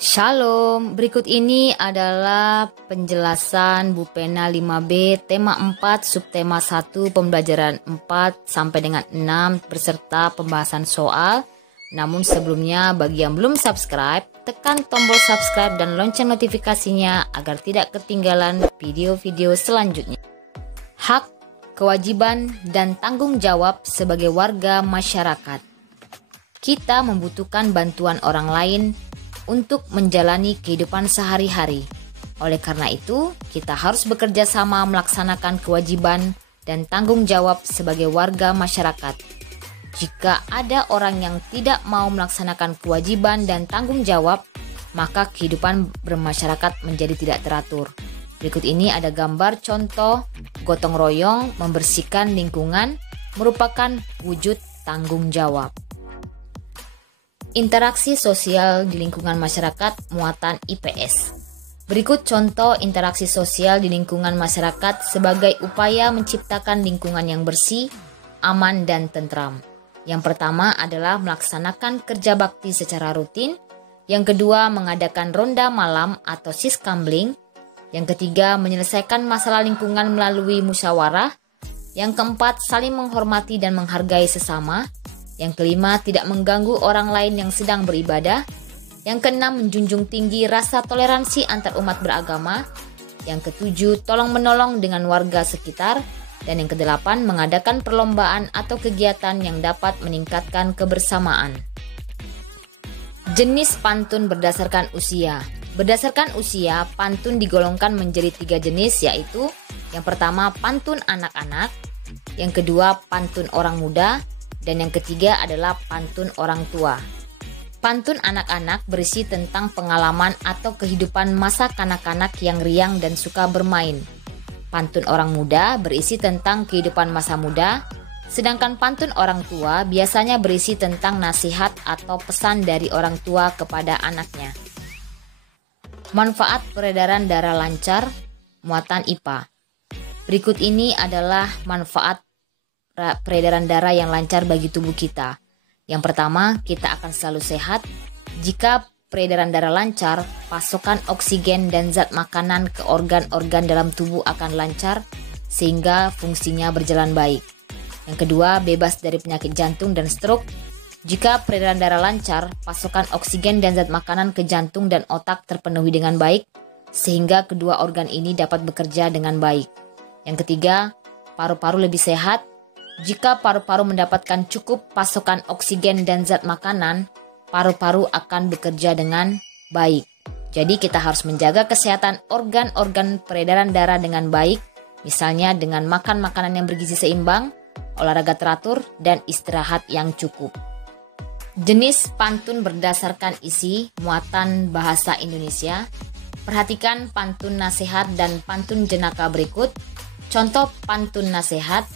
Shalom, berikut ini adalah penjelasan Bu Pena 5B tema 4 subtema 1 pembelajaran 4 sampai dengan 6 beserta pembahasan soal. Namun sebelumnya bagi yang belum subscribe, tekan tombol subscribe dan lonceng notifikasinya agar tidak ketinggalan video-video selanjutnya. Hak, kewajiban, dan tanggung jawab sebagai warga masyarakat. Kita membutuhkan bantuan orang lain untuk menjalani kehidupan sehari-hari. Oleh karena itu, kita harus bekerja sama melaksanakan kewajiban dan tanggung jawab sebagai warga masyarakat. Jika ada orang yang tidak mau melaksanakan kewajiban dan tanggung jawab, maka kehidupan bermasyarakat menjadi tidak teratur. Berikut ini ada gambar contoh gotong royong membersihkan lingkungan merupakan wujud tanggung jawab. Interaksi sosial di lingkungan masyarakat muatan IPS. Berikut contoh interaksi sosial di lingkungan masyarakat sebagai upaya menciptakan lingkungan yang bersih, aman, dan tentram. Yang pertama adalah melaksanakan kerja bakti secara rutin. Yang kedua, mengadakan ronda malam atau siskambling. Yang ketiga, menyelesaikan masalah lingkungan melalui musyawarah. Yang keempat, saling menghormati dan menghargai sesama. Yang kelima, tidak mengganggu orang lain yang sedang beribadah. Yang keenam, menjunjung tinggi rasa toleransi antar umat beragama. Yang ketujuh, tolong-menolong dengan warga sekitar. Dan yang kedelapan, mengadakan perlombaan atau kegiatan yang dapat meningkatkan kebersamaan. Jenis pantun berdasarkan usia. Berdasarkan usia, pantun digolongkan menjadi 3 jenis, yaitu yang pertama, pantun anak-anak. Yang kedua, pantun orang muda. Dan yang ketiga adalah pantun orang tua. Pantun anak-anak berisi tentang pengalaman atau kehidupan masa kanak-kanak yang riang dan suka bermain. Pantun orang muda berisi tentang kehidupan masa muda, sedangkan pantun orang tua biasanya berisi tentang nasihat atau pesan dari orang tua kepada anaknya. Manfaat peredaran darah lancar, muatan IPA. Berikut ini adalah manfaat peredaran darah yang lancar bagi tubuh kita. Yang pertama, kita akan selalu sehat. Jika peredaran darah lancar, pasokan oksigen dan zat makanan ke organ-organ dalam tubuh akan lancar sehingga fungsinya berjalan baik. Yang kedua, bebas dari penyakit jantung dan stroke. Jika peredaran darah lancar, pasokan oksigen dan zat makanan ke jantung dan otak terpenuhi dengan baik sehingga kedua organ ini dapat bekerja dengan baik. Yang ketiga, paru-paru lebih sehat. Jika paru-paru mendapatkan cukup pasokan oksigen dan zat makanan, paru-paru akan bekerja dengan baik. Jadi kita harus menjaga kesehatan organ-organ peredaran darah dengan baik, misalnya dengan makan makanan yang bergizi seimbang, olahraga teratur, dan istirahat yang cukup. Jenis pantun berdasarkan isi muatan bahasa Indonesia. Perhatikan pantun nasihat dan pantun jenaka berikut. Contoh pantun nasihat.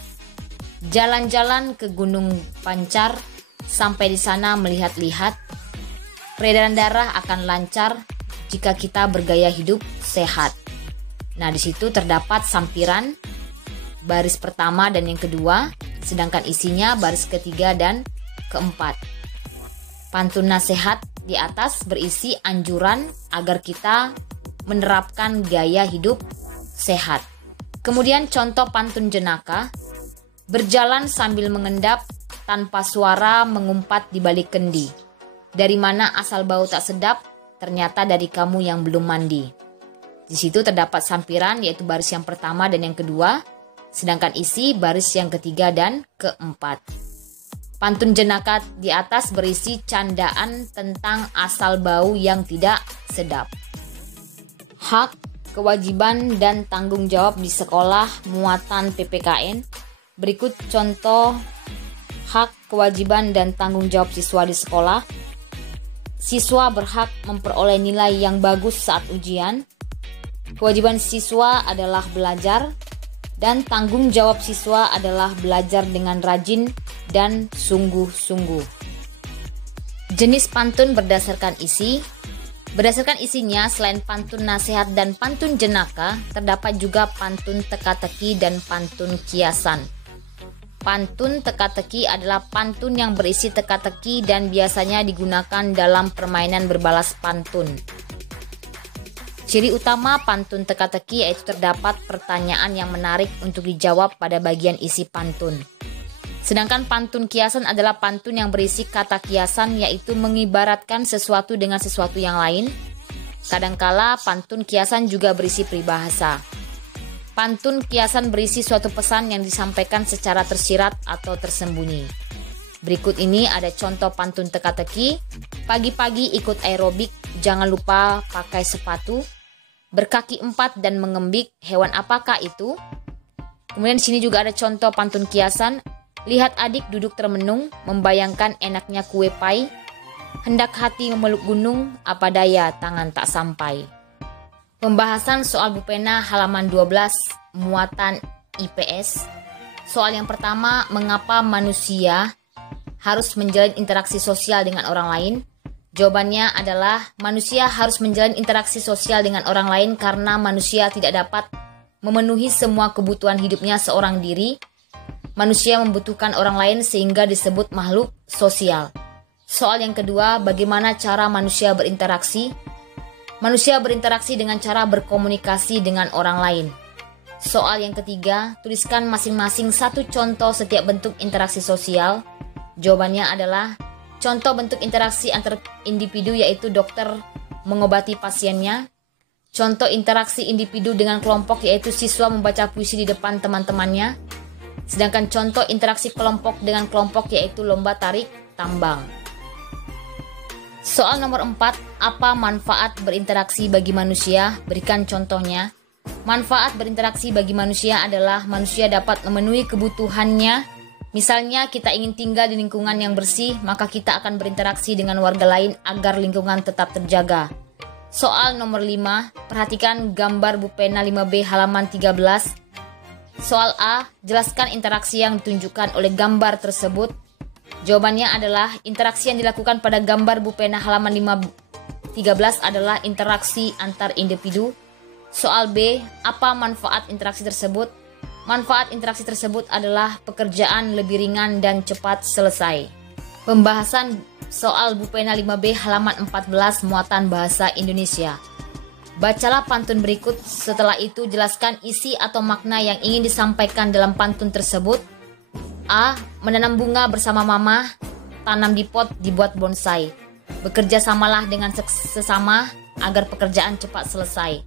Jalan-jalan ke Gunung Pancar, sampai di sana melihat-lihat. Peredaran darah akan lancar jika kita bergaya hidup sehat. Nah, di situ terdapat sampiran baris pertama dan yang kedua, sedangkan isinya baris ketiga dan keempat. Pantun nasihat di atas berisi anjuran agar kita menerapkan gaya hidup sehat. Kemudian contoh pantun jenaka. Berjalan sambil mengendap, tanpa suara mengumpat di balik kendi. Dari mana asal bau tak sedap? Ternyata dari kamu yang belum mandi. Di situ terdapat sampiran yaitu baris yang pertama dan yang kedua, sedangkan isi baris yang ketiga dan keempat. Pantun jenaka di atas berisi candaan tentang asal bau yang tidak sedap. Hak, kewajiban, dan tanggung jawab di sekolah muatan PPKN. Berikut contoh hak, kewajiban, dan tanggung jawab siswa di sekolah. Siswa berhak memperoleh nilai yang bagus saat ujian. Kewajiban siswa adalah belajar. Dan tanggung jawab siswa adalah belajar dengan rajin dan sungguh-sungguh. Jenis pantun berdasarkan isi. Berdasarkan isinya, selain pantun nasihat dan pantun jenaka, terdapat juga pantun teka-teki dan pantun kiasan. Pantun teka-teki adalah pantun yang berisi teka-teki dan biasanya digunakan dalam permainan berbalas pantun. Ciri utama pantun teka-teki yaitu terdapat pertanyaan yang menarik untuk dijawab pada bagian isi pantun. Sedangkan pantun kiasan adalah pantun yang berisi kata kiasan yaitu mengibaratkan sesuatu dengan sesuatu yang lain. Kadangkala pantun kiasan juga berisi peribahasa. Pantun kiasan berisi suatu pesan yang disampaikan secara tersirat atau tersembunyi. Berikut ini ada contoh pantun teka-teki. Pagi-pagi ikut aerobik, jangan lupa pakai sepatu. Berkaki 4 dan mengembik, hewan apakah itu? Kemudian di sini juga ada contoh pantun kiasan. Lihat adik duduk termenung, membayangkan enaknya kue pai. Hendak hati memeluk gunung, apa daya tangan tak sampai. Pembahasan soal Bu Pena halaman 12, muatan IPS. Soal yang pertama, mengapa manusia harus menjalin interaksi sosial dengan orang lain? Jawabannya adalah manusia harus menjalin interaksi sosial dengan orang lain karena manusia tidak dapat memenuhi semua kebutuhan hidupnya seorang diri. Manusia membutuhkan orang lain sehingga disebut makhluk sosial. Soal yang kedua, bagaimana cara manusia berinteraksi? Manusia berinteraksi dengan cara berkomunikasi dengan orang lain. Soal yang ketiga, tuliskan masing-masing satu contoh setiap bentuk interaksi sosial. Jawabannya adalah contoh bentuk interaksi antar individu yaitu dokter mengobati pasiennya. Contoh interaksi individu dengan kelompok yaitu siswa membaca puisi di depan teman-temannya. Sedangkan contoh interaksi kelompok dengan kelompok yaitu lomba tarik tambang. Soal nomor 4, apa manfaat berinteraksi bagi manusia? Berikan contohnya. Manfaat berinteraksi bagi manusia adalah manusia dapat memenuhi kebutuhannya. Misalnya kita ingin tinggal di lingkungan yang bersih, maka kita akan berinteraksi dengan warga lain agar lingkungan tetap terjaga. Soal nomor 5, perhatikan gambar Bu Pena 5B halaman 13. Soal A, jelaskan interaksi yang ditunjukkan oleh gambar tersebut. Jawabannya adalah interaksi yang dilakukan pada gambar Bu Pena halaman 13 adalah interaksi antar individu. Soal B, apa manfaat interaksi tersebut? Manfaat interaksi tersebut adalah pekerjaan lebih ringan dan cepat selesai. Pembahasan soal Bu Pena 5B halaman 14 muatan bahasa Indonesia. Bacalah pantun berikut, setelah itu jelaskan isi atau makna yang ingin disampaikan dalam pantun tersebut. A. Menanam bunga bersama mama, tanam di pot, dibuat bonsai. Bekerja samalah dengan sesama agar pekerjaan cepat selesai.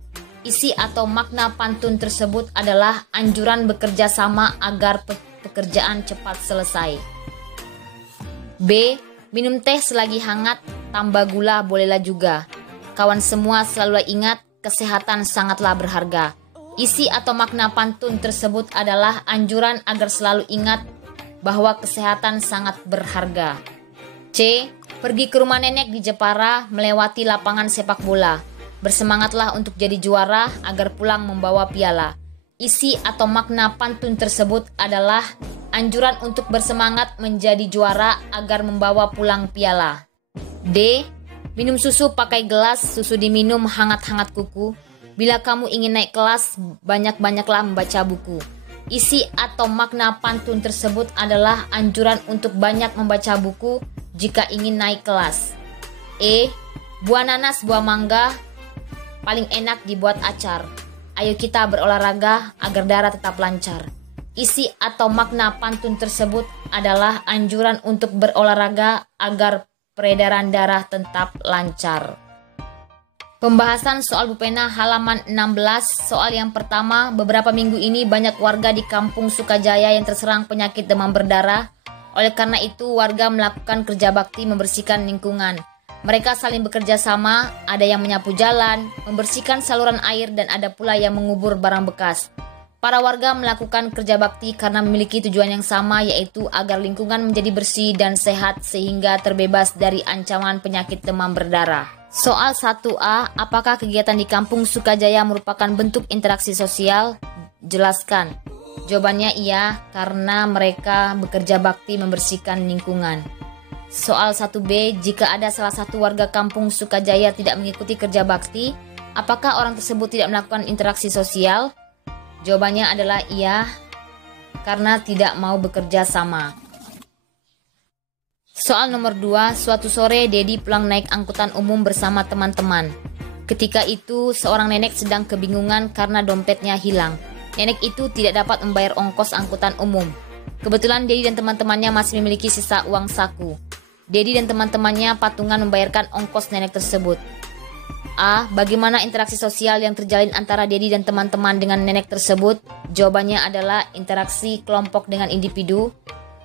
Isi atau makna pantun tersebut adalah anjuran bekerja sama agar pekerjaan cepat selesai. B. Minum teh selagi hangat, tambah gula bolehlah juga. Kawan semua selalu ingat, kesehatan sangatlah berharga. Isi atau makna pantun tersebut adalah anjuran agar selalu ingat bahwa kesehatan sangat berharga. C. Pergi ke rumah nenek di Jepara, melewati lapangan sepak bola. Bersemangatlah untuk jadi juara agar pulang membawa piala. Isi atau makna pantun tersebut adalah anjuran untuk bersemangat menjadi juara agar membawa pulang piala. D. Minum susu pakai gelas, susu diminum hangat-hangat kuku. Bila kamu ingin naik kelas, banyak-banyaklah membaca buku. Isi atau makna pantun tersebut adalah anjuran untuk banyak membaca buku jika ingin naik kelas. E. Buah nanas, buah mangga, paling enak dibuat acar. Ayo kita berolahraga agar darah tetap lancar. Isi atau makna pantun tersebut adalah anjuran untuk berolahraga agar peredaran darah tetap lancar. Pembahasan soal Bu Pena halaman 16. Soal yang pertama, beberapa minggu ini banyak warga di Kampung Sukajaya yang terserang penyakit demam berdarah. Oleh karena itu, warga melakukan kerja bakti membersihkan lingkungan. Mereka saling bekerja sama, ada yang menyapu jalan, membersihkan saluran air, dan ada pula yang mengubur barang bekas. Para warga melakukan kerja bakti karena memiliki tujuan yang sama, yaitu agar lingkungan menjadi bersih dan sehat sehingga terbebas dari ancaman penyakit demam berdarah. Soal 1A, apakah kegiatan di Kampung Sukajaya merupakan bentuk interaksi sosial? Jelaskan. Jawabannya iya, karena mereka bekerja bakti membersihkan lingkungan. Soal 1B, jika ada salah satu warga Kampung Sukajaya tidak mengikuti kerja bakti, apakah orang tersebut tidak melakukan interaksi sosial? Jawabannya adalah iya, karena tidak mau bekerja sama. Soal nomor 2, suatu sore Dedi pulang naik angkutan umum bersama teman-teman. Ketika itu, seorang nenek sedang kebingungan karena dompetnya hilang. Nenek itu tidak dapat membayar ongkos angkutan umum. Kebetulan Dedi dan teman-temannya masih memiliki sisa uang saku. Dedi dan teman-temannya patungan membayarkan ongkos nenek tersebut. A. Bagaimana interaksi sosial yang terjalin antara Dedi dan teman-teman dengan nenek tersebut? Jawabannya adalah interaksi kelompok dengan individu.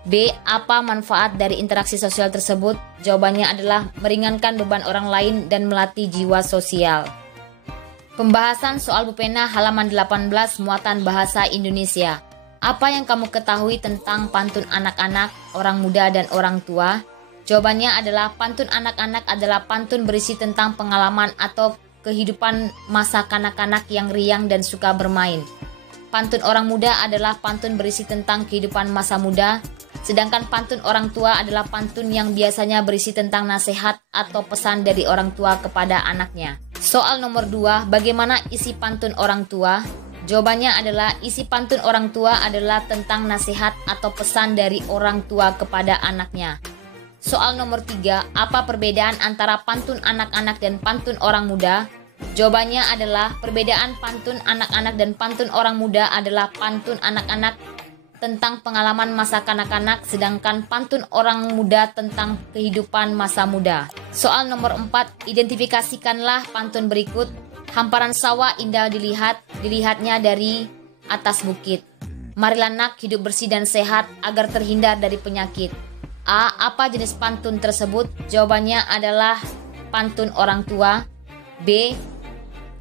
B. Apa manfaat dari interaksi sosial tersebut? Jawabannya adalah meringankan beban orang lain dan melatih jiwa sosial. Pembahasan soal pulpena halaman 18 muatan bahasa Indonesia. Apa yang kamu ketahui tentang pantun anak-anak, orang muda, dan orang tua? Jawabannya adalah pantun anak-anak adalah pantun berisi tentang pengalaman atau kehidupan masa kanak-kanak yang riang dan suka bermain. Pantun orang muda adalah pantun berisi tentang kehidupan masa muda. Sedangkan pantun orang tua adalah pantun yang biasanya berisi tentang nasihat atau pesan dari orang tua kepada anaknya. Soal nomor 2, bagaimana isi pantun orang tua? Jawabannya adalah isi pantun orang tua adalah tentang nasihat atau pesan dari orang tua kepada anaknya. Soal nomor 3, apa perbedaan antara pantun anak-anak dan pantun orang muda? Jawabannya adalah perbedaan pantun anak-anak dan pantun orang muda adalah pantun anak-anak tentang pengalaman masa kanak-kanak, sedangkan pantun orang muda tentang kehidupan masa muda. Soal nomor 4, identifikasikanlah pantun berikut. Hamparan sawah indah dilihatnya dari atas bukit. Marilah nak hidup bersih dan sehat agar terhindar dari penyakit. A. Apa jenis pantun tersebut? Jawabannya adalah pantun orang tua. B.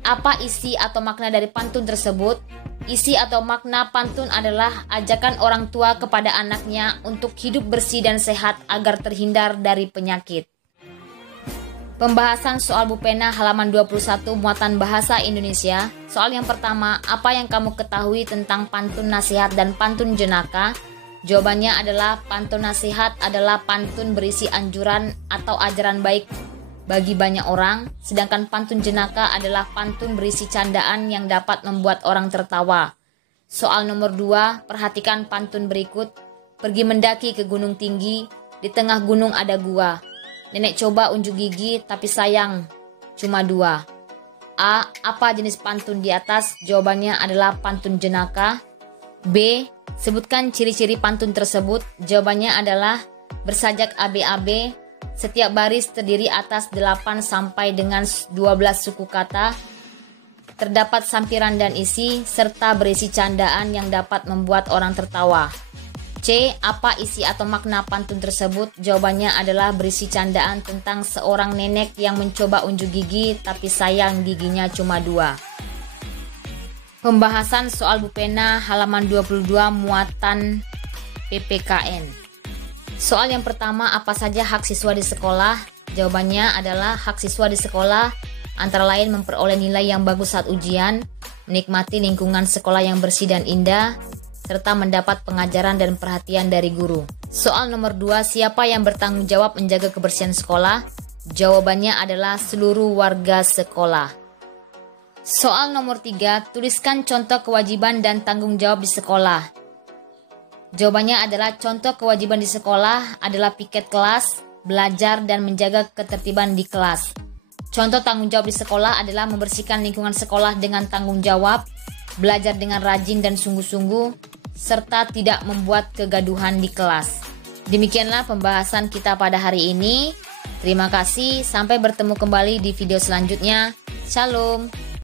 Apa isi atau makna dari pantun tersebut? Isi atau makna pantun adalah ajakan orang tua kepada anaknya untuk hidup bersih dan sehat agar terhindar dari penyakit. Pembahasan soal pulpena halaman 21 muatan bahasa Indonesia. Soal yang pertama, apa yang kamu ketahui tentang pantun nasihat dan pantun jenaka? Jawabannya adalah pantun nasihat adalah pantun berisi anjuran atau ajaran baik bagi banyak orang, sedangkan pantun jenaka adalah pantun berisi candaan yang dapat membuat orang tertawa. Soal nomor 2, perhatikan pantun berikut. Pergi mendaki ke gunung tinggi, di tengah gunung ada gua. Nenek coba unjuk gigi, tapi sayang, cuma 2. A. Apa jenis pantun di atas? Jawabannya adalah pantun jenaka. B. Sebutkan ciri-ciri pantun tersebut. Jawabannya adalah bersajak AB-AB. Setiap baris terdiri atas 8 sampai dengan 12 suku kata. Terdapat sampiran dan isi, serta berisi candaan yang dapat membuat orang tertawa. C. Apa isi atau makna pantun tersebut? Jawabannya adalah berisi candaan tentang seorang nenek yang mencoba unjuk gigi, tapi sayang giginya cuma 2. Pembahasan soal pulpena halaman 22 muatan PPKN. Soal yang pertama, apa saja hak siswa di sekolah? Jawabannya adalah hak siswa di sekolah antara lain memperoleh nilai yang bagus saat ujian, menikmati lingkungan sekolah yang bersih dan indah, serta mendapat pengajaran dan perhatian dari guru. Soal nomor 2, siapa yang bertanggung jawab menjaga kebersihan sekolah? Jawabannya adalah seluruh warga sekolah. Soal nomor 3, tuliskan contoh kewajiban dan tanggung jawab di sekolah. Jawabannya adalah contoh kewajiban di sekolah adalah piket kelas, belajar, dan menjaga ketertiban di kelas. Contoh tanggung jawab di sekolah adalah membersihkan lingkungan sekolah dengan tanggung jawab, belajar dengan rajin dan sungguh-sungguh, serta tidak membuat kegaduhan di kelas. Demikianlah pembahasan kita pada hari ini. Terima kasih, sampai bertemu kembali di video selanjutnya. Shalom.